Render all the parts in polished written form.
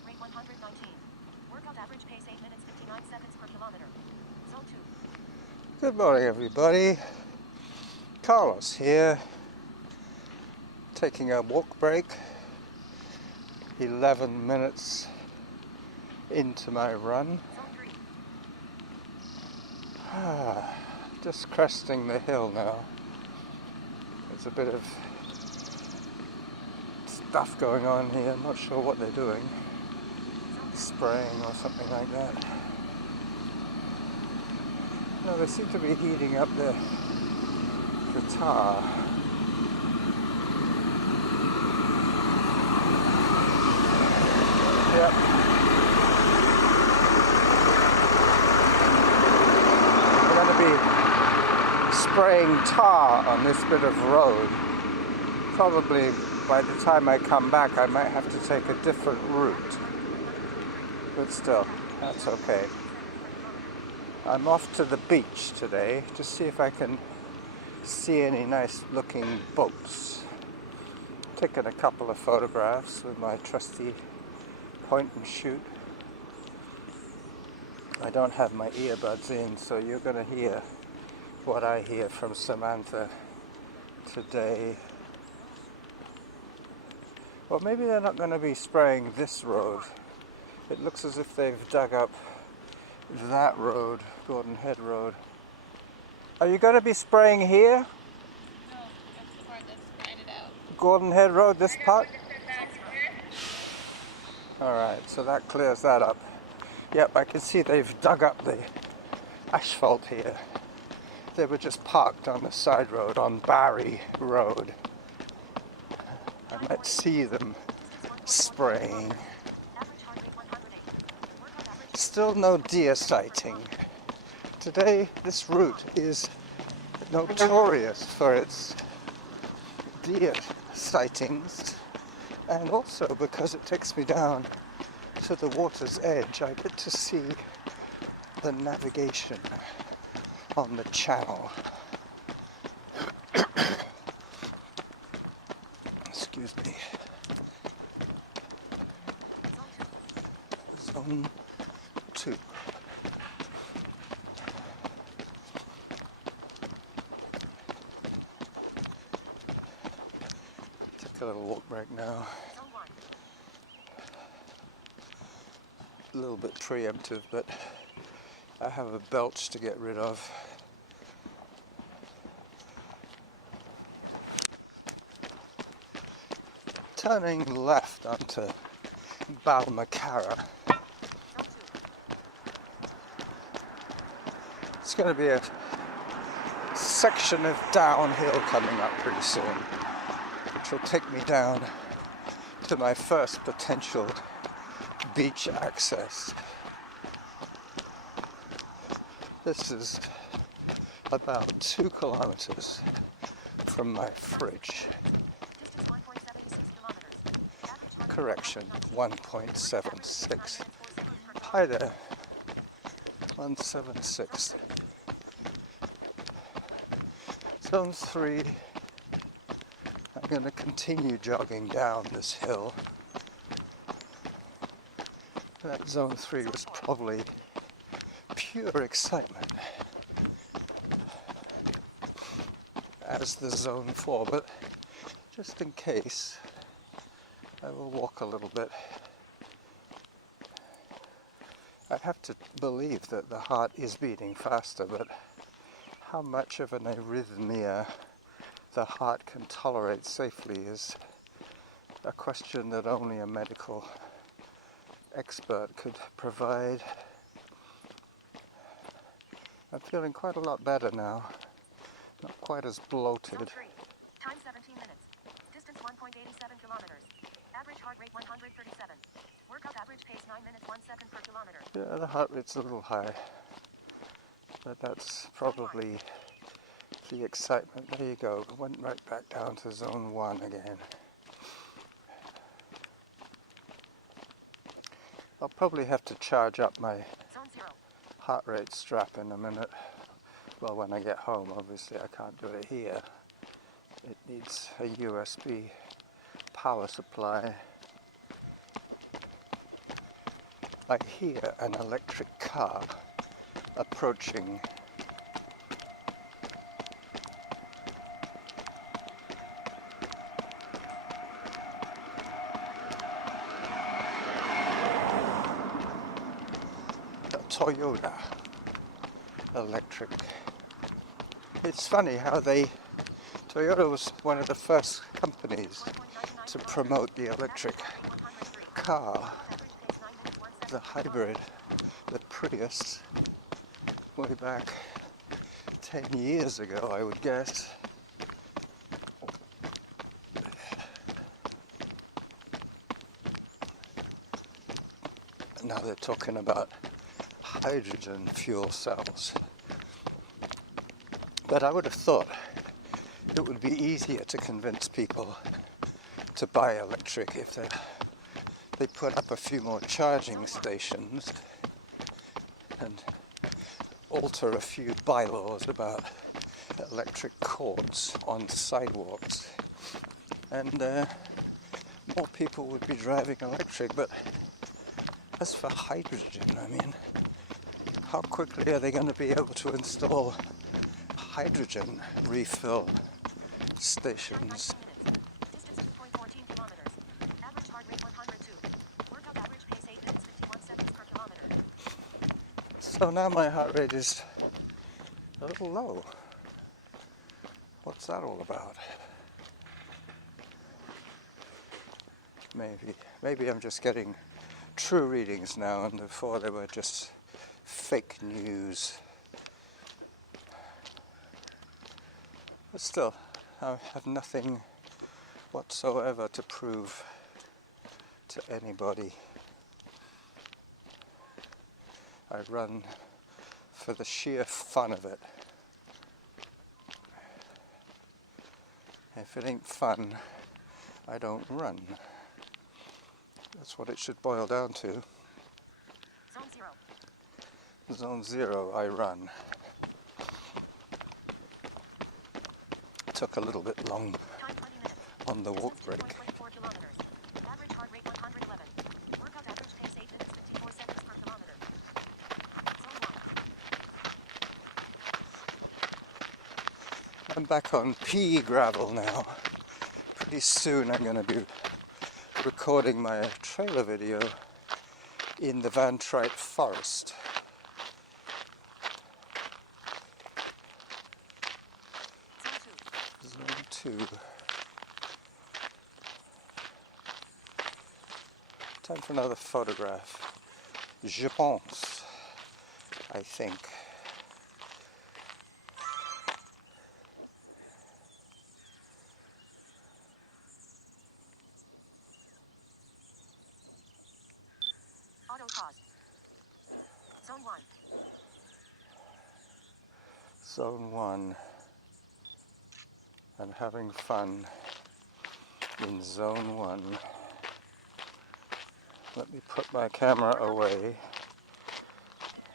heart rate 119. Workout average pace 8 minutes 59 seconds per kilometer. Zone 2. Good morning, everybody. Carlos here, taking a walk break. 11 minutes into my run. Just cresting the hill now. There's a bit of stuff going on here. I'm not sure what they're doing. Spraying or something like that. No, they seem to be heating up the tar. Yep. We're going to be spraying tar on this bit of road. Probably by the time I come back I might have to take a different route. But still, that's okay. I'm off to the beach today to see if I can see any nice looking boats. Taking a couple of photographs with my trusty point and shoot. I don't have my earbuds in, so you're going to hear what I hear from Samantha today. Well, maybe they're not going to be spraying this road. It looks as if they've dug up that road, Gordon Head Road. Are you going to be spraying here? No, that's the part that's grinded out. Gordon Head Road, this part? Alright, so that clears that up. Yep, I can see they've dug up the asphalt here. They were just parked on the side road, on Barry Road. I might see them spraying. Still no deer sighting. Today, this route is notorious for its deer sightings, and also because it takes me down to the water's edge, I get to see the navigation on the channel. Excuse me. Zone 2. Take a little walk break now. A little bit preemptive, but I have a belch to get rid of. Turning left onto Balmacara. It's going to be a section of downhill coming up pretty soon, which will take me down to my first potential beach access. This is about 2 kilometers from my fridge. Correction, 1.76. Hi there. 176. Zone 3. I'm going to continue jogging down this hill. That zone 3 was probably pure excitement, as the zone 4, but just in case, I will walk a little bit. I have to believe that the heart is beating faster, but how much of an arrhythmia the heart can tolerate safely is a question that only a medical expert could provide. I'm feeling quite a lot better now, not quite as bloated. Zone 3. Time 17 minutes. Distance 1.87 kilometers. Average heart rate 137. Workout average pace 9 minutes 1 second per kilometer. Yeah, the heart rate's a little high, but that's probably the excitement. There you go. Went right back down to zone 1 again. I'll probably have to charge up my heart rate strap in a minute. Well, when I get home, obviously I can't do it here. It needs a USB power supply. I hear an electric car approaching. A Toyota electric. It's funny how Toyota was one of the first companies to promote the electric car, the hybrid, the Prius, way back 10 years ago, I would guess. Now they're talking about hydrogen fuel cells. But I would have thought it would be easier to convince people to buy electric if they put up a few more charging stations and alter a few bylaws about electric cords on sidewalks, and more people would be driving electric. But as for hydrogen, I mean, how quickly are they going to be able to install hydrogen refill stations? Distance 2.14 kilometers. Average heart rate 102. Workout average pace 8 minutes 51 seconds per kilometer. So now my heart rate is a little low. What's that all about? Maybe I'm just getting true readings now, and before they were just fake news. But still, I have nothing whatsoever to prove to anybody. I run for the sheer fun of it. If it ain't fun, I don't run. That's what it should boil down to. Zone 0. Zone 0, I run. Took a little bit long Time 20 minutes. on the walk break. 2.24 kilometers. Average heart rate 111. Workout average pace 8 minutes 54 seconds per kilometer. Zone 1. I'm back on pea gravel now. Pretty soon I'm going to be recording my trailer video in the Van Trite forest. Zone 2. Zone 2. Time for another photograph. Je pense, I think. Auto pause. Zone 1. Zone 1. I'm having fun in Zone 1. Let me put my camera away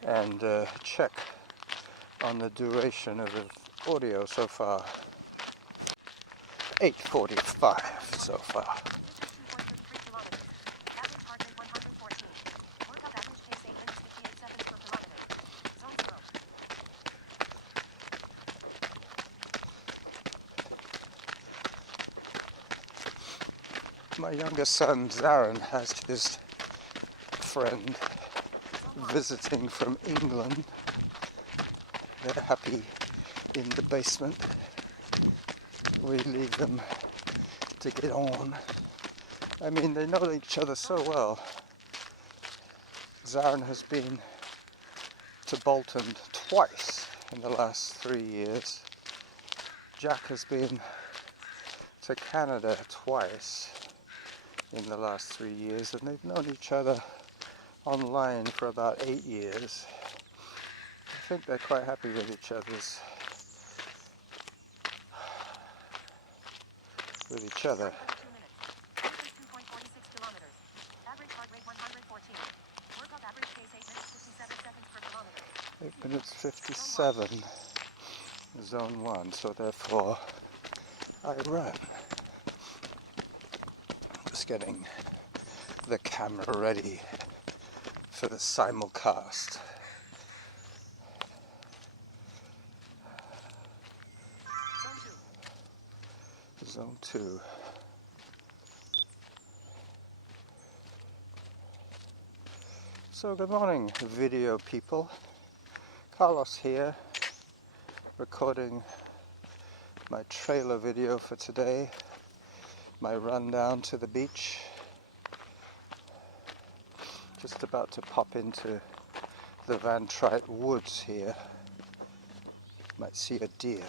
and check on the duration of the audio so far. 8:45 so far. Distance 2.33 kilometers. Average heart rate 114. Workout average pace 8 minutes 58 seconds per kilometer. Zone 0. My youngest son, Zarin, has his friend visiting from England. They're happy in the basement. We leave them to get on. I mean, they know each other so well. Zarin has been to Bolton twice in the last 3 years. Jack has been to Canada twice in the last 3 years, and they've known each other online for about 8 years. I think they're quite happy with each other. Two minutes. Distance 2.46 kilometers. Average heart rate 114. Workout average pace 8 minutes 57 seconds per kilometer. 8 minutes 57, Zone 1, so therefore I run. Just getting the camera ready for the simulcast. Zone 2. So good morning, video people. Carlos here, recording my trailer video for today, my run down to the beach. Just about to pop into the Van Trite woods here. Might see a deer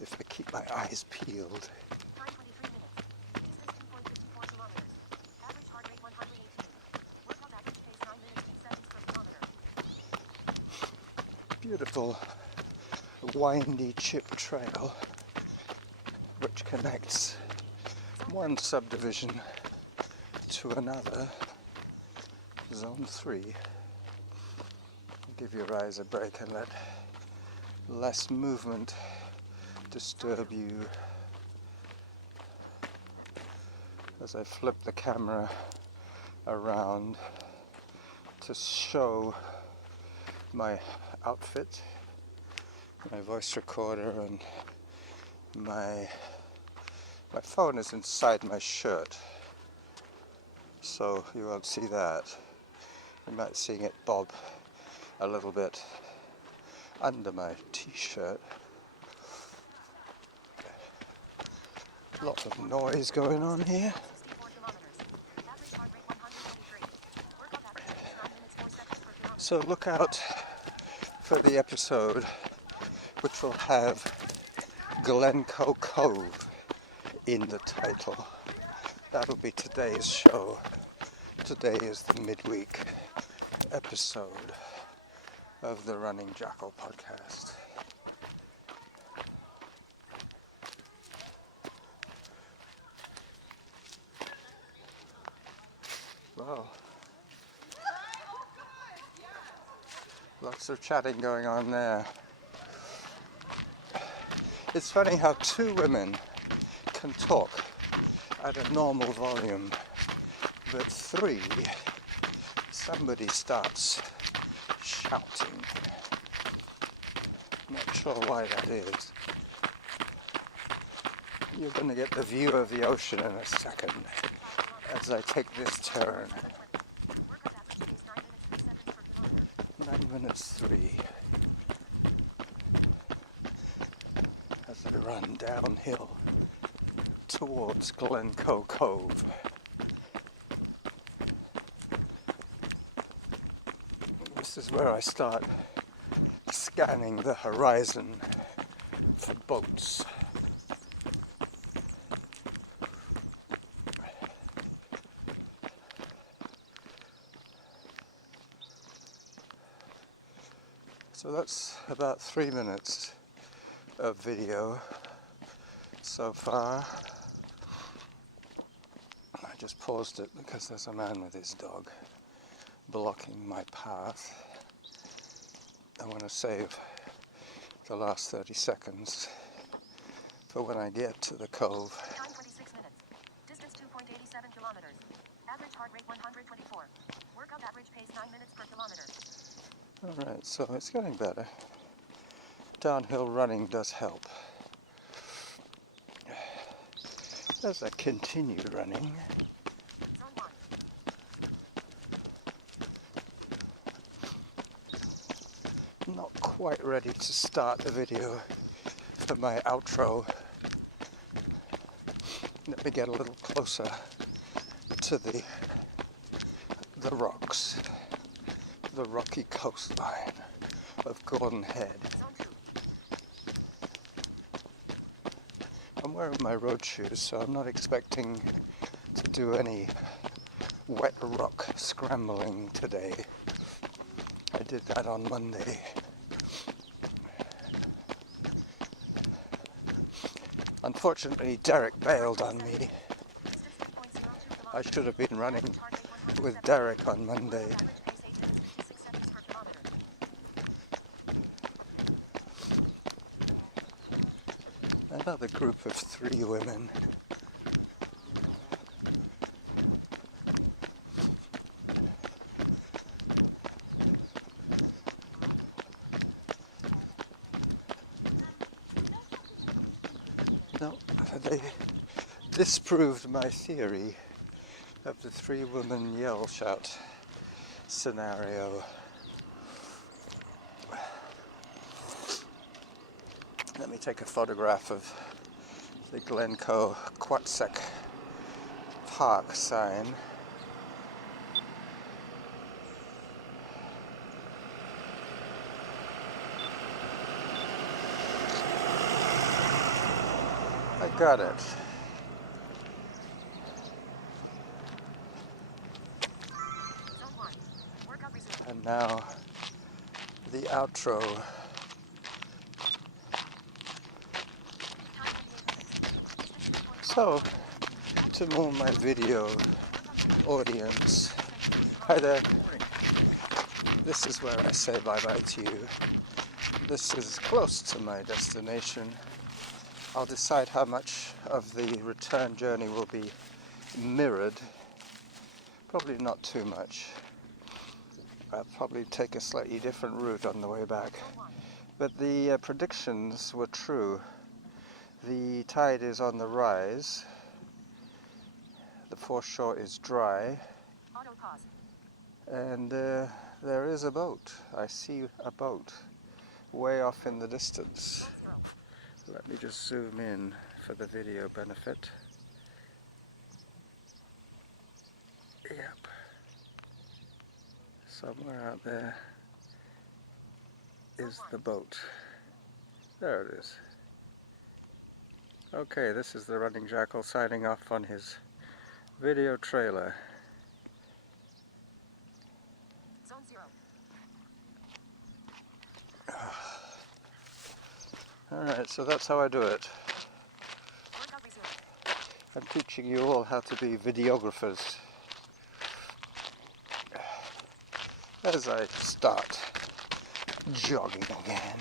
if I keep my eyes peeled. Time 23 minutes. Distance 2.54 kilometers. Average heart rate 118. Workout average pace 9 minutes 2 seconds per kilometer. Beautiful windy chip trail which connects one subdivision to another. Zone 3. Give your eyes a break and let less movement disturb you as I flip the camera around to show my outfit, my voice recorder, and my phone is inside my shirt, so you won't see that. You might see it bob a little bit under my t-shirt. Lot of noise going on here. 64 kilometers. Average heart rate 123. Workout average pace 9 minutes 4 seconds per kilometer. So look out for the episode which will have Glencoe Cove in the title. That'll be today's show. Today is the midweek episode of the Running Jackal podcast. Well, lots of chatting going on there. It's funny how two women can talk at a normal volume, but three, somebody starts shouting. Not sure why that is. You're going to get the view of the ocean in a second as I take this turn. Workout average pace 9 minutes 3 seconds per kilometer. 9 minutes 3. As I run downhill towards Glencoe Cove. This is where I start scanning the horizon for boats. So that's about 3 minutes of video so far. I just paused it because there's a man with his dog blocking my path. I want to save the last 30 seconds for when I get to the cove. Time 26 minutes. Distance 2.87 kilometers. Average heart rate 124. Workout average pace 9 minutes per kilometer. Alright, so it's getting better. Downhill running does help. As I continue running, Zone 1. not quite ready to start the video for my outro. Let me get a little closer to the rocks, the rocky coastline of Gordon Head. Zone 2. I'm wearing my road shoes, so I'm not expecting to do any wet rock scrambling today. I did that on Monday. Unfortunately, Derek bailed on me. Distance 3.02 I should have been running kilometers. Heart rate 107. with Derek on Monday. Average pace 8 minutes 56 seconds per kilometer. Another group of 3 women. they disproved my theory of the 3-woman yell shout scenario. Let me take a photograph of the Glencoe Cove Park sign. I got it. Zone 1. Workout resumed. And now the outro. Time 28 minutes. So, to all my video audience, hi there. This is where I say bye-bye to you. This is close to my destination. I'll decide how much of the return journey will be mirrored. Probably not too much. I'll probably take a slightly different route on the way back. But the predictions were true. The tide is on the rise. The foreshore is dry. Auto pause. And there is a boat. I see a boat way off in the distance. Zone 0. Let me just zoom in for the video benefit. Yep. Somewhere out there is the boat. There it is. Okay, this is the Running Jackal signing off on his video trailer. Zone 0. Alright, so that's how I do it. Workout resumed. I'm teaching you all how to be videographers. As I start jogging again.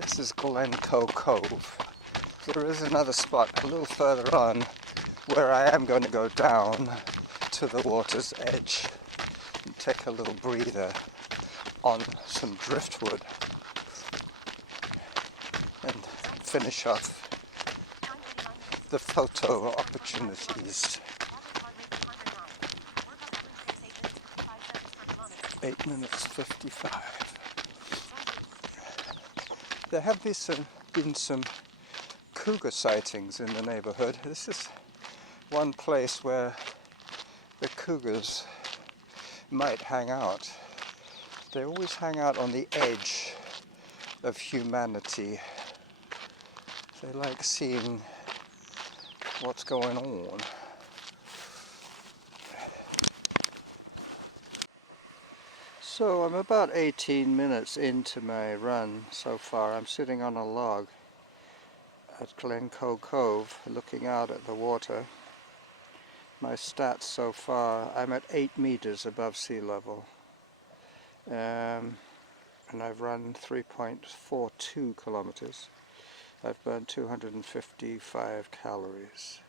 This is Glencoe Cove. There is another spot a little further on where I am going to go down to the water's edge and take a little breather on some driftwood and finish off Time 89 minutes. the photo opportunities. Average heart rate 109. Workout average pace 8 minutes 55 per 8 kilometer. minutes 55. Zone 2. There have been some cougar sightings in the neighborhood. This is one place where the cougars might hang out. They always hang out on the edge of humanity. They like seeing what's going on. So I'm about 18 minutes into my run so far. I'm sitting on a log at Glencoe Cove looking out at the water. My stats so far, I'm at 8 meters above sea level. And I've run 3.42 kilometers. I've burned 255 calories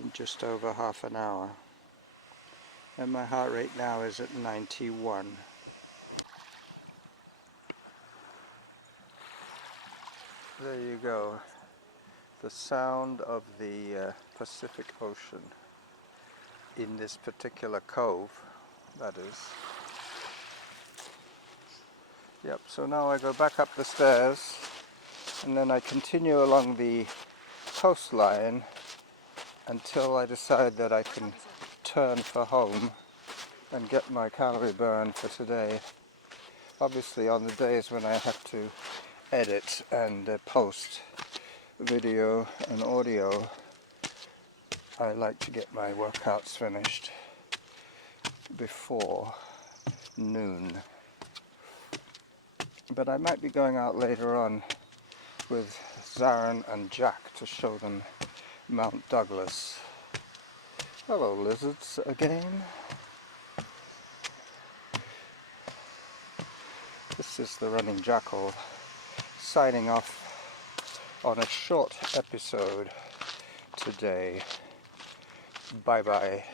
in just over half an hour. And my heart rate now is at 91. There you go. The sound of the Pacific Ocean in this particular cove, that is. Yep, so now I go back up the stairs and then I continue along the coastline until I decide that I can turn for home and get my calorie burn for today. Obviously on the days when I have to edit and post video and audio, I like to get my workouts finished before noon. But I might be going out later on with Zarin and Jack to show them Mount Douglas. Hello lizards again. This is the Running Jackal signing off on a short episode today. Bye bye.